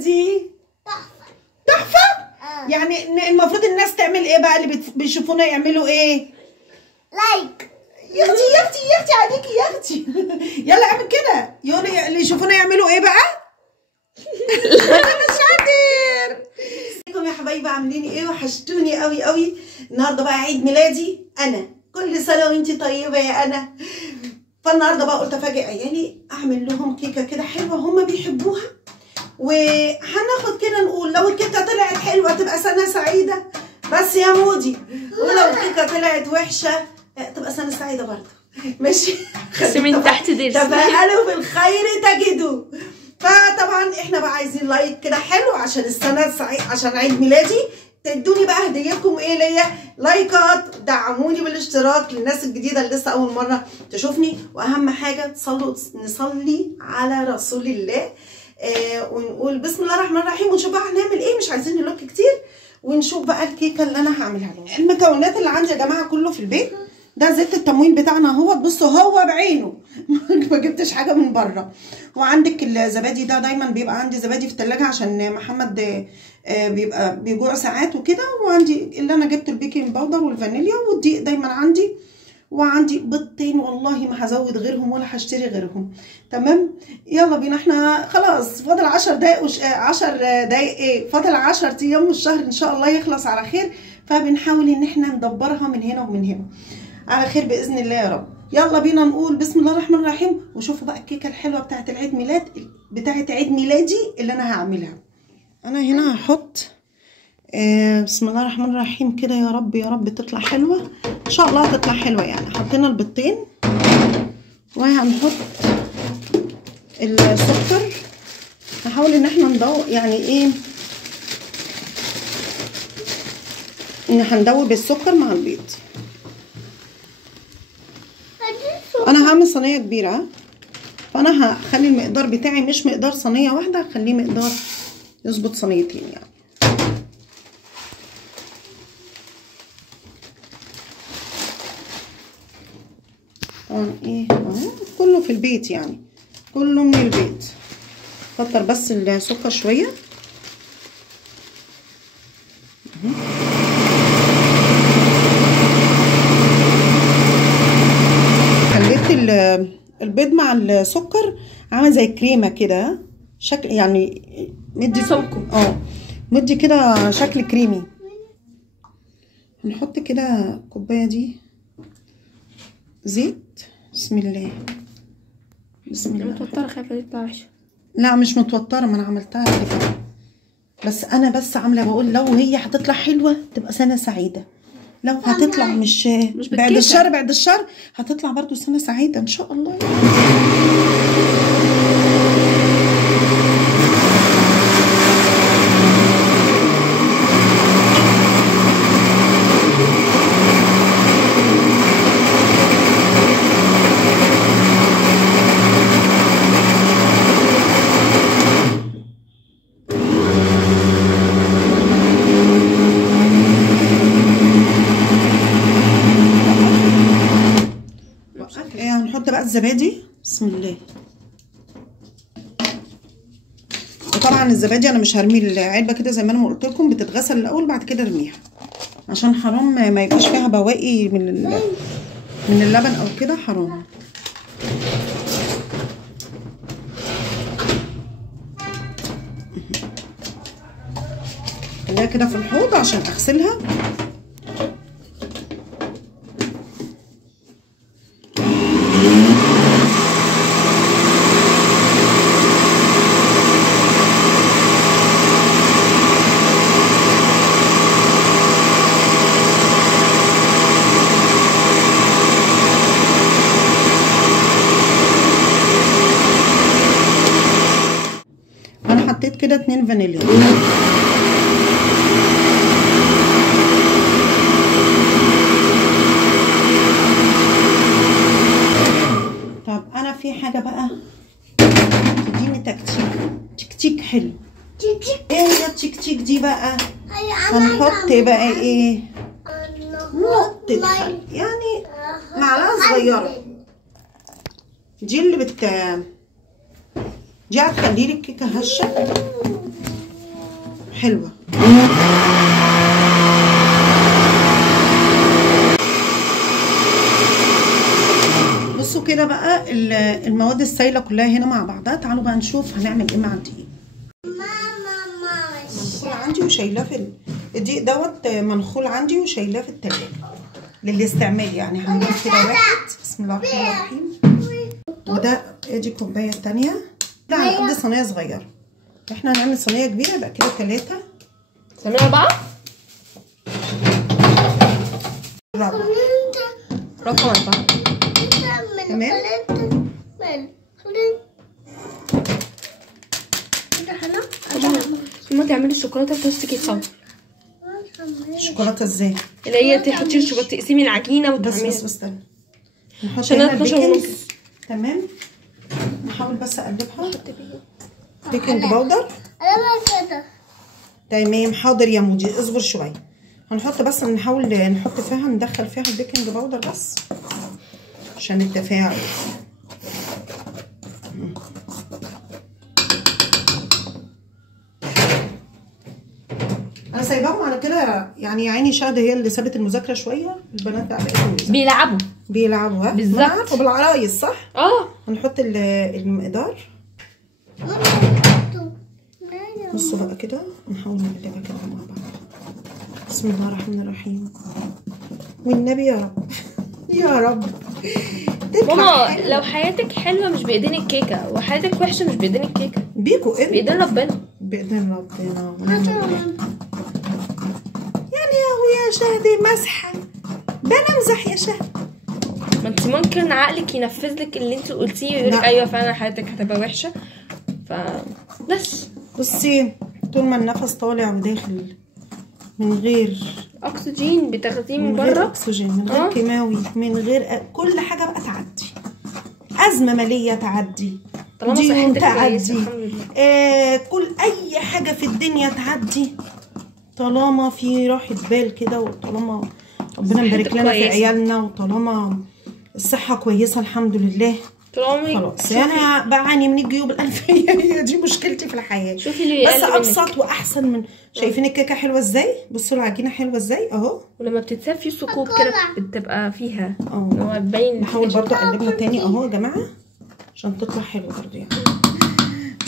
ميلادي؟ تحفه. يعني المفروض الناس تعمل ايه بقى؟ اللي بيشوفونا يعملوا ايه؟ لايك. يا اختي يا اختي يا اختي عليكي يا اختي. يلا اعمل كده. يقولوا اللي يشوفونا يعملوا ايه بقى؟ انا شاطر. ازيكم يا حبايبي؟ عاملين ايه؟ وحشتوني قوي قوي. النهارده بقى عيد ميلادي انا. كل سنه وانتي طيبه يا انا. فالنهارده بقى قلت افاجئ عيالي، اعمل لهم كيكه كده حلوه هم بيحبوها، وهناخد كده نقول لو الكيكه طلعت حلوه تبقى سنه سعيده بس يا مودي، ولو الكيكه طلعت وحشه تبقى سنه سعيده برضه. ماشي. بس من تحت درسي. تفائلوا بالخير تجدوا. فطبعا احنا بقى عايزين لايك كده حلو عشان السنه السعيد، عشان عيد ميلادي. تدوني بقى هديتكم ايه ليا؟ لايكات، دعموني بالاشتراك للناس الجديده اللي لسه اول مره تشوفني، واهم حاجه نصلي على رسول الله، ونقول بسم الله الرحمن الرحيم، ونشوف بقى هنعمل ايه. مش عايزين نلوك كتير، ونشوف بقى الكيكه اللي انا هعملها لهم. المكونات اللي عندي يا جماعه كله في البيت. ده زيت التموين بتاعنا اهوت، بصوا هو بعينه. ما جبتش حاجه من بره. وعندك الزبادي، ده دايما بيبقى عندي زبادي في الثلاجه عشان محمد بيبقى بيجوع ساعات وكده. وعندي اللي انا جبت البيكنج باودر والفانيليا، والدقيق دايما عندي. وعندي بيضتين والله ما هزود غيرهم ولا هشتري غيرهم. تمام. يلا بينا، احنا خلاص فاضل 10 دقايق 10 دقايق ايه، فاضل 10 ايام والشهر ان شاء الله يخلص على خير. فبنحاول ان احنا ندبرها من هنا ومن هنا على خير باذن الله يا رب. يلا بينا نقول بسم الله الرحمن الرحيم، وشوفوا بقى الكيكه الحلوه بتاعه العيد ميلاد، بتاعه عيد ميلادي اللي انا هعملها. انا هنا هحط بسم الله الرحمن الرحيم كده، يا رب يا رب تطلع حلوه ان شاء الله، تطلع حلوه. يعني حطينا البيضتين، وهنحط السكر. نحاول ان احنا ندوق يعني ايه، ان هندوب السكر مع البيض. انا هعمل صينيه كبيره، فانا هخلي المقدار بتاعي مش مقدار صينيه واحده، هخليه مقدار يظبط صينيتين يعني. طبعا ايه اهو كله في البيت، يعني كله من البيت. كتر بس السكر شويه. خليت البيض مع السكر عامل زي كريمه كده، شكل يعني مدي سمكه، مدي كده شكل كريمي. هنحط كده الكوبايه دي زيت. بسم الله بسم الله. متوتره خايفه تطلع وحشه؟ لا مش متوتره، ما انا عملتها قبل كده. بس انا بس عامله بقول لو هي هتطلع حلوه تبقى سنه سعيده، لو هتطلع مش بعد الشر، بعد الشر هتطلع برضو سنه سعيده ان شاء الله. هنحط بقى الزبادي. بسم الله. وطبعا الزبادي انا مش هرمي العلبه كده زي ما انا قلت لكم، بتتغسل الاول بعد كده ارميها، عشان حرام ما يبقاش فيها بواقي من اللبن او كده، حرام. خليها كده في الحوض عشان اغسلها. حطيت كده 2 فانيليا. طب انا في حاجه بقى تديني تكتيك حلو. ايه هي التكتيك دي بقى؟ هنحط بقى ايه، نقطه خل، يعني معلقه صغيره. دي اللي دي هتخلي لي الكيكه هشه. حلوه. بصوا كده بقى المواد السايله كلها هنا مع بعضها. تعالوا بقى نشوف هنعمل ايه مع الدقيق. منخول عندي وشايلاه في الدقيق دوت منخول عندي وشايلاه في التلاجة للاستعمال. يعني هنجيب كده واحد، بسم الله الرحمن الرحيم. وده ادي الكوبايه الثانيه. ده هنقضي صينيه صغيره. احنا هنعمل صينيه كبيره يبقى كده 3. تعملي 4 رقم 4 تمام. لما تعملي الشوكولاته توستك يتصور. شوكولاته ازاي؟ اللي هي تحطي الشوكولاته، تقسمي العجينه بس وتعملي. استنى عشان 12:30. تمام. نحاول بس اقلبها. بيكنج باودر. تمام حاضر يا مودي، اصبر شويه. هنحط بس نحاول نحط فيها ندخل فيها البيكنج باودر بس عشان التفاعل. انا سايباهم على كده يعني. يا عيني شهد هي اللي سابت المذاكره شويه، البنات بيلعبوا ها بالظبط وبالعرايس صح. هنحط المقدار. بصوا بقى كده نحاول نقلبها كده مع بعض. بسم الله الرحمن الرحيم. والنبي يا رب يا رب. ماما لو حياتك حلوه مش بايدين الكيكه، وحياتك وحشه مش بايدين الكيكه، بيكو انت بايدين ربنا. باذن ربنا. يعني اهو يا شهد مسحه، ده انا امزح يا شهد. ما انت ممكن عقلك ينفذ لك اللي انت قلتيه ويقول لك ايوه فعلا حياتك هتبقى وحشه. بس بصي طول ما النفس طالع وداخل من غير اكسجين بتاخديه من بره، من غير اكسجين، من غير كيماوي، من غير كل حاجه بقى تعدي. ازمه ماليه تعدي، طالما صحتك تعدي، كل اي حاجه في الدنيا تعدي طالما في راحه بال كده، وطالما ربنا مبارك لنا في عيالنا، وطالما الصحه كويسه الحمد لله. خلاص انا بعاني من الجيوب الانفيه هي دي مشكلتي في الحياه. شوفي بس ابسط واحسن من شايفين الكيكه حلوه ازاي؟ بصوا العجينه حلوه ازاي اهو. ولما بتتساب في ثقوب كده بتبقى فيها هو باين. نحاول برضو اقلبها تاني اهو يا جماعه عشان تطلع حلوه برضو يعني.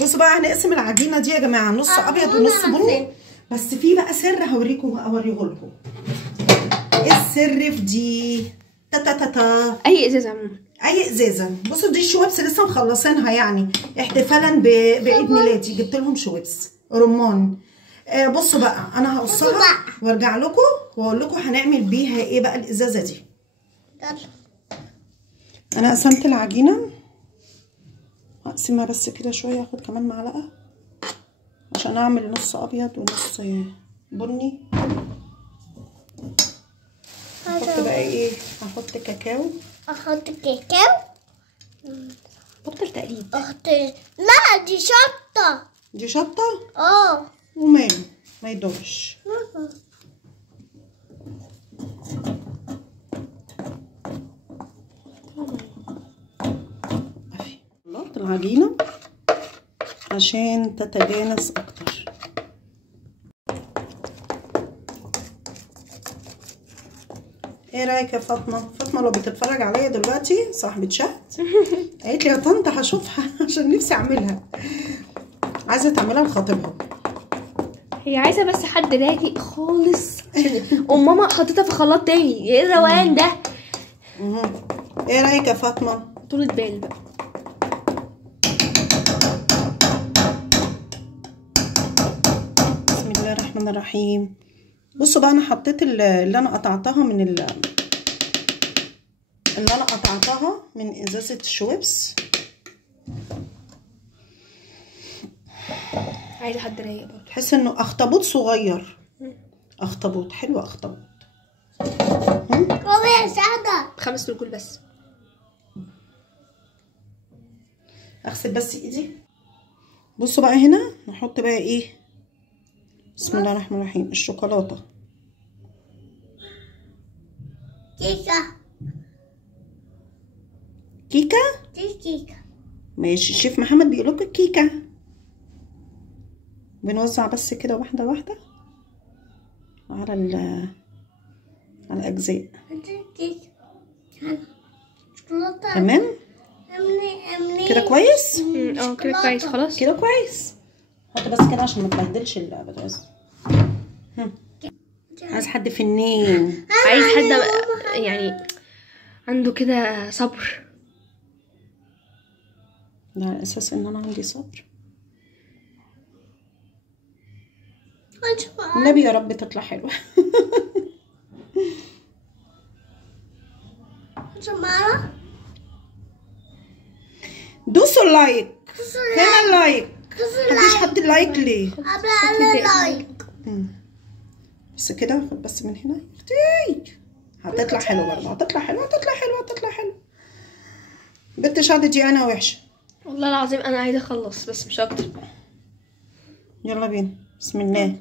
بصوا بقى هنقسم العجينه دي يا جماعه نص ابيض ونص بني. بس في بقى سر هوريكم اوريه لكم. السر في دي اي ازازه عموما، اي ازازه. بصوا دي شويبس لسه مخلصينها يعني احتفالا بعيد ميلادي. جبت لهم شويبس رمان. بصوا بقى انا هقصها وارجع لكم واقول لكم هنعمل بيها ايه بقى الازازه دي. انا قسمت العجينه، هقسمها بس كده شويه، اخد كمان معلقه عشان اعمل نص ابيض ونص بني. هحط بقى ايه؟ هحط كاكاو. احط كاكاو. بطل تقليد. لا دي شطه. دي شطه؟ وماله ما يدورش. خلطت العجينه عشان تتجانس اكتر. ايه رايك يا فاطمه؟ فاطمه لو بتتفرج عليا دلوقتي صاحبه شهد قالت لي يا طنط هشوفها عشان نفسي اعملها. عايزه تعملها لخطيبها. هي عايزه بس حد رايق خالص. ماما حطيتها في خلاط تاني. ايه الروقان ده؟ ايه رايك يا فاطمه؟ طولة بال بقى. بسم الله الرحمن الرحيم. بصوا بقى انا حطيت اللي انا قطعتها من ازازه الشويبس. عايزه حد رايق برضه. تحس انه اخطبوط صغير. اخطبوط حلو. اخطبوط يا سعدة 5 رجول بس. اغسل بس ايدي. بصوا بقى هنا نحط بقى ايه؟ بسم الله الرحمن الرحيم. الشوكولاته. كيكه. كيكه ماشي. الشيف محمد بيقول لكم كيكه. بنوزع بس كده واحده واحده على الاجزاء. تمام كده كويس. كده كويس خلاص. كده كويس. حط بس كده عشان ما تبهدلش البوتاجاز. عايز حد فنان، عايز حد يعني عنده كده صبر. ده على اساس ان انا عندي صبر. النبي يا رب تطلع حلوه. دوسوا اللايك. فين اللايك؟ محدش حط اللايك ليه؟ بس كده خد بس من هنا. هتطلع حلوه برضه، هتطلع حلوه هتطلع حلوه هتطلع حلوه. بنت شهد دي انا وحشه والله العظيم. انا عايزه اخلص بس مش اكتر. يلا بينا بسم الله.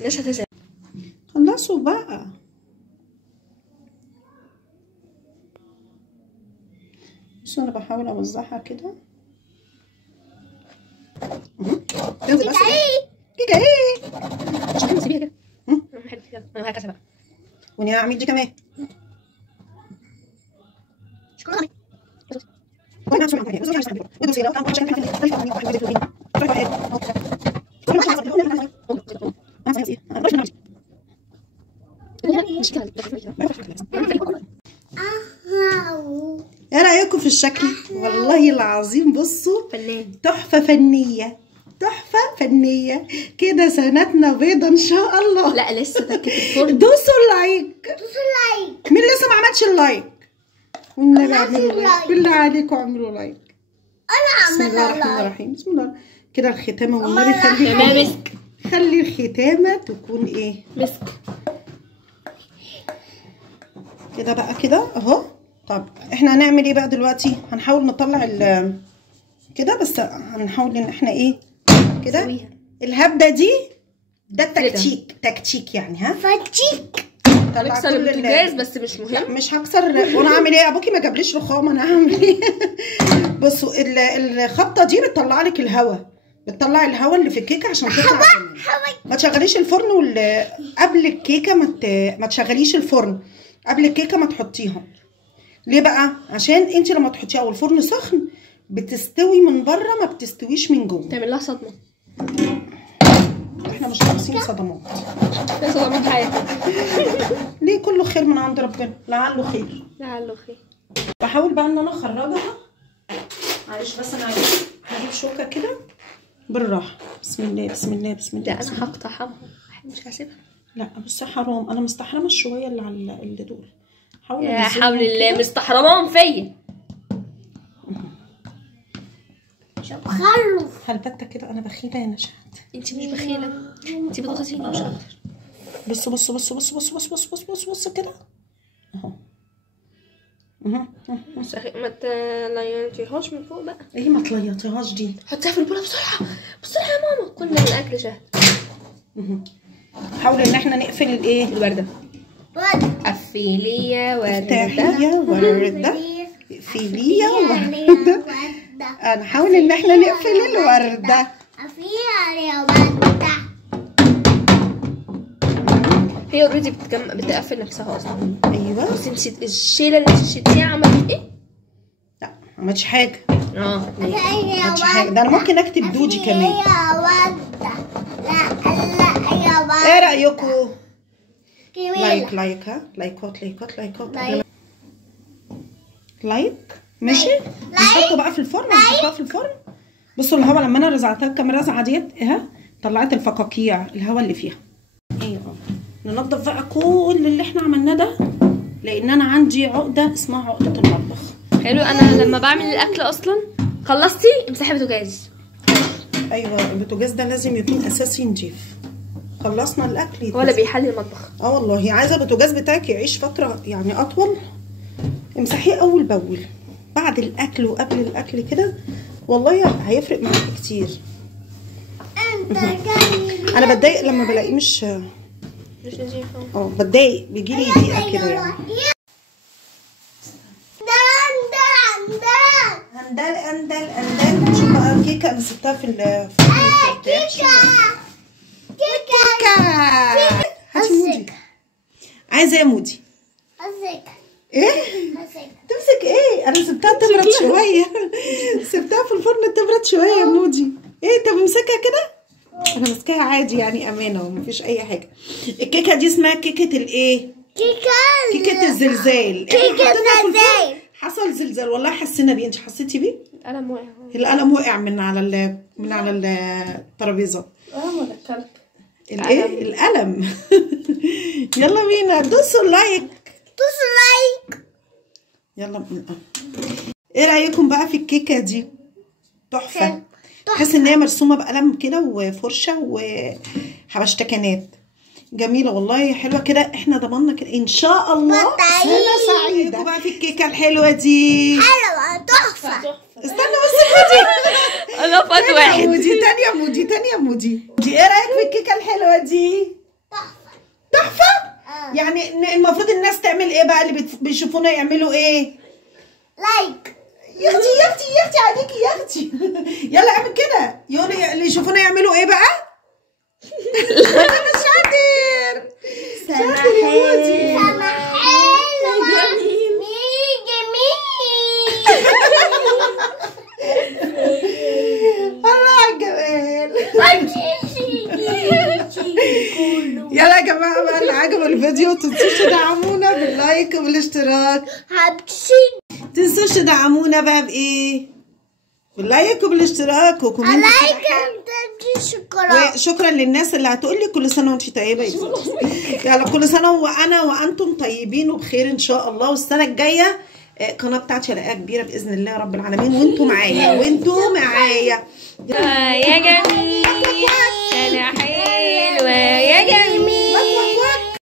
الناس هتزعل. خلصوا بقى. بصوا انا بحاول اوزعها كده. تنزل بس كده ايه عشان نسيبيها كده. انا هكذا بقى. وني اعمل دي كمان. ايه رايكم في الشكل؟ والله العظيم بصوا فنان. تحفه فنيه، تحفه فنيه كده. سنتنا بيضه ان شاء الله. لا لسه تكت الفرن. دوسوا اللايك. مين لسه ما عملش اللايك؟ والنبي اعملوا لايك بالله عليكم، اعملوا لايك. بسم الله الرحمن الرحيم. بسم الله. كده الختامه والنبي خلي مسك. خلي الختامه تكون ايه؟ مسك كده بقى كده اهو. طب احنا هنعمل ايه بقى دلوقتي؟ هنحاول نطلع كده، بس هنحاول ان احنا ايه كده الهبده دي. ده التكتيك، تكتيك يعني. ها فتيك هنكسر البوتاجاز بس مش مهم. مش هكسر. وانا اعمل ايه؟ ابوكي ما جابليش رخام، انا هعمل ايه؟ بصوا الخبطه دي بتطلع لك الهواء، بتطلع الهواء اللي في الكيكه عشان تطلع. ما تشغليش الفرن قبل الكيكه. ما تشغليش الفرن قبل الكيكه ما تحطيها. ليه بقى؟ عشان انت لما تحطيها والفرن سخن بتستوي من بره، ما بتستويش من جوه. تعمل لها صدمه. احنا مش ناقصين صدمات. صدمات حياتك. ليه؟ كله خير من عند ربنا، لعله خير. لعله خير. بحاول بقى ان انا اخرجها. معلش بس انا هجيب شوكه كده بالراحه. بسم الله بسم الله بسم الله. لا انا هقطعها مش هسيبها. لا بس حرام، انا مستحرمه الشويه اللي على اللي دول. يا حول الله مستحرماهم فيا. خلو هلبتة كده. انا بخيله يا نشاط. انت مش بخيله، انت بتغطيني مش اكتر. بصوا بصوا بصوا بصوا بصوا بصوا بصوا بصوا بصوا كده اهو. بس ما تليطيهاش من فوق بقى. ايه ما تليطيهاش دي؟ حطيها في البوله بسرعه بسرعه يا ماما. كنا الاكل شهد. حاول ان احنا نقفل الايه؟ الورده. قفليه ورده. افتحيه ورده. اقفليه ورده. هنحاول ان احنا نقفل الورده. هي اوريدي بتقفل نفسها اصلا. ايوه. بس انت الشيله اللي انت شلتيها عملت ايه؟ لا ما عملتش حاجه. ما عملتش حاجه. ده انا ممكن اكتب دودي كمان. ايه رايكم؟ لايك لايك. ها لايكات لايكات لايكات لايك. ماشي. نحطه بقى في الفرن. نحطها في الفرن. بصوا الهواء لما انا رزعتها الكام رزعه ديت اهي طلعت الفقاقيع الهواء اللي فيها. ايوه. ننضف بقى كل اللي احنا عملناه ده، لان انا عندي عقده اسمها عقده المطبخ. حلو. انا لما بعمل الاكل اصلا خلصتي امسحي البوتاجاز. ايوه البوتاجاز ده لازم يكون اساسي نضيف. خلصنا الاكل ولا بيحلي المطبخ. والله عايزه البوتاجاز بتاعك يعيش فتره يعني اطول. امسحيه اول باول بعد الاكل وقبل الاكل كده، والله هيفرق معاكي كتير. انا بتضايق لما بلاقيه مش نظيف. بتضايق، بيجيلي ضيقه كده يعني. اندال شوف بقى الكيكه انا سبتها في كيكه. هاتي مودي. عايزه يا مودي؟ ايه؟ تمسك ايه؟ انا سبتها تبرد شويه. سبتها في الفرن تبرد شويه يا مودي. ايه انت بمسكها كده؟ انا ماسكاها عادي يعني امانه ومفيش اي حاجه. الكيكه دي اسمها كيكه الايه؟ كيكه الزلزال. حصل زلزال والله، حسينا بيه. انت حسيتي بيه؟ القلم وقع من على الترابيزه. ولا الكلب. الايه؟ القلم. يلا بينا دوسوا لايك. يلا بينا. ايه رايكم بقى في الكيكه دي؟ تحفه. تحس ان هي مرسومه بقلم كده وفرشه وحبشتكنات. جميله والله، حلوه كده. احنا ضمننا كده ان شاء الله سنه سعيده بقى في الكيكه الحلوه دي. حلوه تحفه. استنى بس مودي. انا فات واحد. مودي تانية مودي. ايه رايك في الكيكه الحلوه دي؟ تحفه. يعني المفروض الناس تعمل ايه بقى؟ اللي بيشوفونا يعملوا ايه؟ لايك. يا اختي عليكي يا اختي. يلا اعمل كده. يقولوا اللي يشوفونا يعملوا ايه بقى؟ شاطر يا مودي. الله على الجمال. يلا يا جماعه بقى اللي عجبه الفيديو متنسوش تدعمونا باللايك وبالاشتراك. متنسوش تدعمونا بقى بايه؟ باللايك وبالاشتراك وكومنت. وشكرا للناس اللي هتقول لي كل سنه وانت طيبه. يلا كل سنه وانا وانتم طيبين وبخير ان شاء الله. والسنه الجايه القناه بتاعتي هلاقيها كبيره باذن الله رب العالمين، وانتم معايا. يا جميل.